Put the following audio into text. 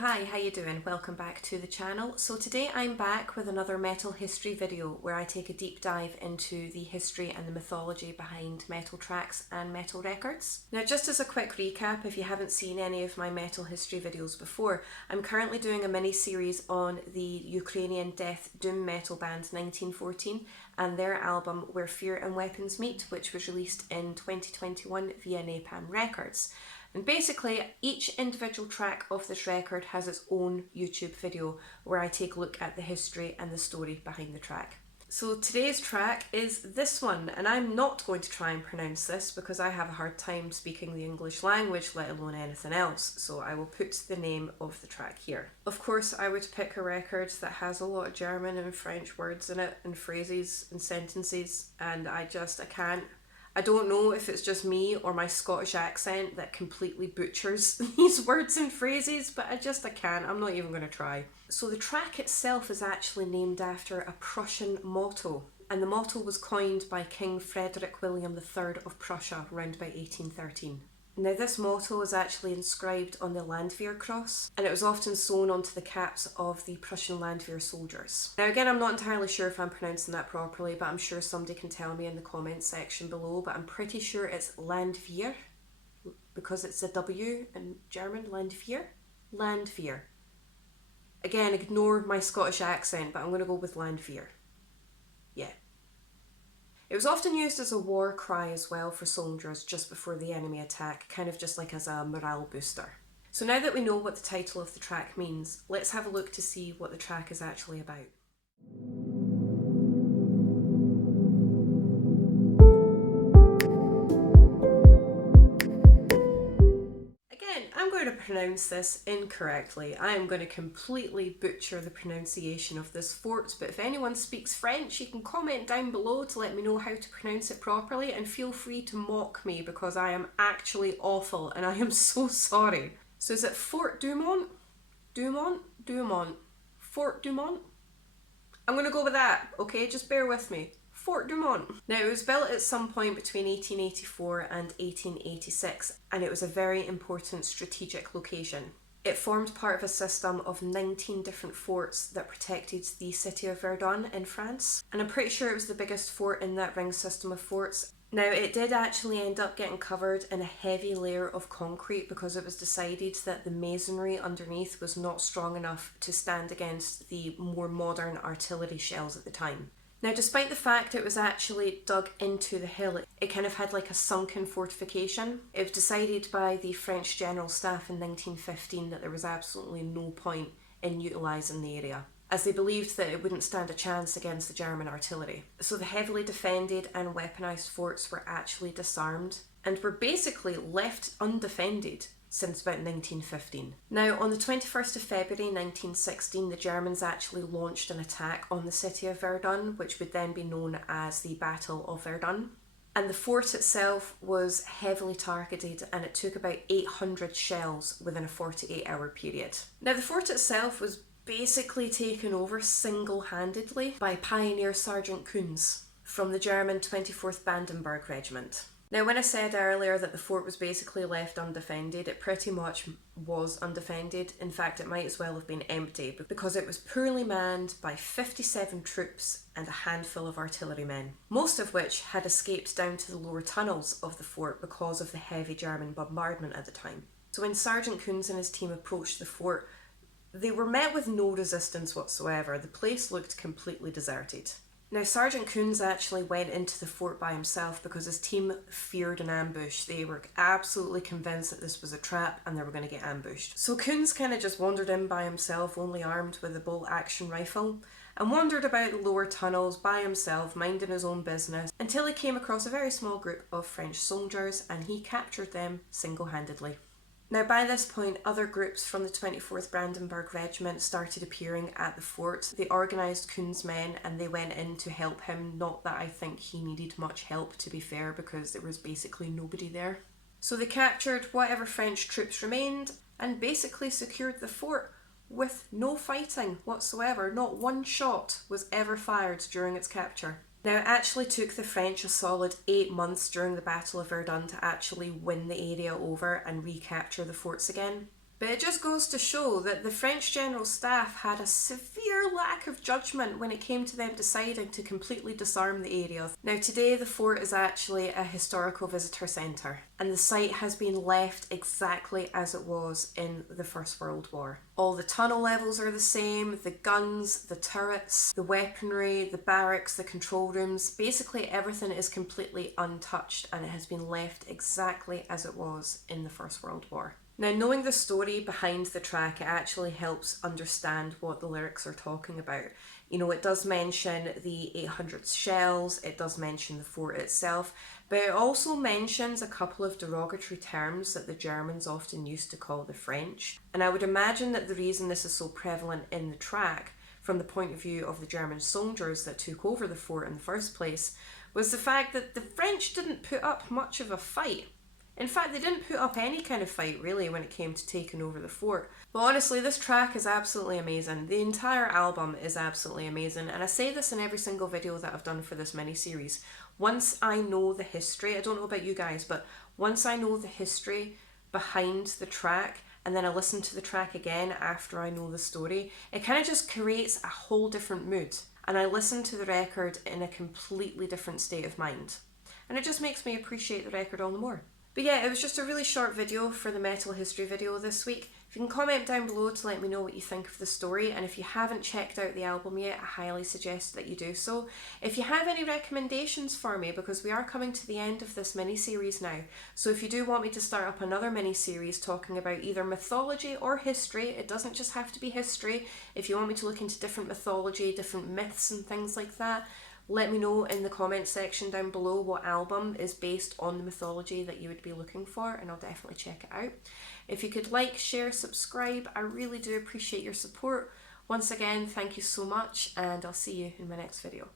Hi, how you doing? Welcome back to the channel. So today I'm back with another metal history video where I take a deep dive into the history and the mythology behind metal tracks and metal records. Now, just as a quick recap, if you haven't seen any of my metal history videos before, I'm currently doing a mini series on the Ukrainian Death doom metal band 1914 and their album Where Fear and Weapons Meet, which was released in 2021 via Napalm Records. And basically, each individual track of this record has its own YouTube video where I take a look at the history and the story behind the track. So today's track is this one, and I'm not going to try and pronounce this because I have a hard time speaking the English language, let alone anything else, so I will put the name of the track here. Of course, I would pick a record that has a lot of German and French words in it, and phrases and sentences, and I can't. I don't know if it's just me or my Scottish accent that completely butchers these words and phrases, but I can't. I'm not even going to try. So the track itself is actually named after a Prussian motto, and the motto was coined by King Frederick William III of Prussia around about 1813. Now, this motto is actually inscribed on the Landwehr cross, and it was often sewn onto the caps of the Prussian Landwehr soldiers. Now, again, I'm not entirely sure if I'm pronouncing that properly, but I'm sure somebody can tell me in the comments section below, but I'm pretty sure it's Landwehr, because it's a W in German, Landwehr. Landwehr. Again, ignore my Scottish accent, but I'm going to go with Landwehr. Yeah. It was often used as a war cry as well for soldiers just before the enemy attack, kind of just like as a morale booster. So now that we know what the title of the track means, let's have a look to see what the track is actually about. I'm going to pronounce this incorrectly. I am going to completely butcher the pronunciation of this fort, but if anyone speaks French, you can comment down below to let me know how to pronounce it properly, and feel free to mock me because I am actually awful and I am so sorry. So is it Fort Dumont? Dumont? Dumont. Fort Dumont? I'm going to go with that, okay? Just bear with me. Fort Dumont. Now, it was built at some point between 1884 and 1886, and it was a very important strategic location. It formed part of a system of 19 different forts that protected the city of Verdun in France, and I'm pretty sure it was the biggest fort in that ring system of forts. Now, it did actually end up getting covered in a heavy layer of concrete because it was decided that the masonry underneath was not strong enough to stand against the more modern artillery shells at the time. Now, despite the fact it was actually dug into the hill, it kind of had like a sunken fortification. It was decided by the French General Staff in 1915 that there was absolutely no point in utilising the area, as they believed that it wouldn't stand a chance against the German artillery. So the heavily defended and weaponised forts were actually disarmed and were basically left undefended since about 1915. Now, on the 21st of February 1916, the Germans actually launched an attack on the city of Verdun, which would then be known as the Battle of Verdun. And the fort itself was heavily targeted, and it took about 800 shells within a 48-hour period. Now, the fort itself was basically taken over single-handedly by Pioneer Sergeant Kunz from the German 24th Brandenburg Regiment. Now, when I said earlier that the fort was basically left undefended, it pretty much was undefended. In fact, it might as well have been empty because it was poorly manned by 57 troops and a handful of artillerymen, most of which had escaped down to the lower tunnels of the fort because of the heavy German bombardment at the time. So when Sergeant Kunz and his team approached the fort, they were met with no resistance whatsoever. The place looked completely deserted. Now, Sergeant Kunz actually went into the fort by himself because his team feared an ambush. They were absolutely convinced that this was a trap and they were going to get ambushed. So Kunz kind of just wandered in by himself, only armed with a bolt-action rifle, and wandered about the lower tunnels by himself, minding his own business, until he came across a very small group of French soldiers and he captured them single-handedly. Now, by this point, other groups from the 24th Brandenburg Regiment started appearing at the fort. They organised Kunz's men and they went in to help him. Not that I think he needed much help, to be fair, because there was basically nobody there. So they captured whatever French troops remained and basically secured the fort with no fighting whatsoever. Not one shot was ever fired during its capture. Now, it actually took the French a solid 8 months during the Battle of Verdun to actually win the area over and recapture the forts again. But it just goes to show that the French General Staff had a severe lack of judgment when it came to them deciding to completely disarm the area. Now today the fort is actually a historical visitor centre, and the site has been left exactly as it was in the First World War. All the tunnel levels are the same, the guns, the turrets, the weaponry, the barracks, the control rooms, basically everything is completely untouched, and it has been left exactly as it was in the First World War. Now, knowing the story behind the track, it actually helps understand what the lyrics are talking about. You know, it does mention the 800 shells, it does mention the fort itself, but it also mentions a couple of derogatory terms that the Germans often used to call the French. And I would imagine that the reason this is so prevalent in the track, from the point of view of the German soldiers that took over the fort in the first place, was the fact that the French didn't put up much of a fight. In fact, they didn't put up any kind of fight really when it came to taking over the fort. But honestly, this track is absolutely amazing. The entire album is absolutely amazing, and I say this in every single video that I've done for this mini-series. Once I know the history, I don't know about you guys, but once I know the history behind the track, and then I listen to the track again after I know the story, it kind of just creates a whole different mood. And I listen to the record in a completely different state of mind. And it just makes me appreciate the record all the more. But yeah, it was just a really short video for the metal history video this week. If you can comment down below to let me know what you think of the story, and if you haven't checked out the album yet, I highly suggest that you do so. If you have any recommendations for me, because we are coming to the end of this mini-series now, so if you do want me to start up another mini-series talking about either mythology or history, it doesn't just have to be history. If you want me to look into different mythology, different myths and things like that, let me know in the comment section down below what album is based on the mythology that you would be looking for, and I'll definitely check it out. If you could like, share, subscribe, I really do appreciate your support. Once again, thank you so much, and I'll see you in my next video.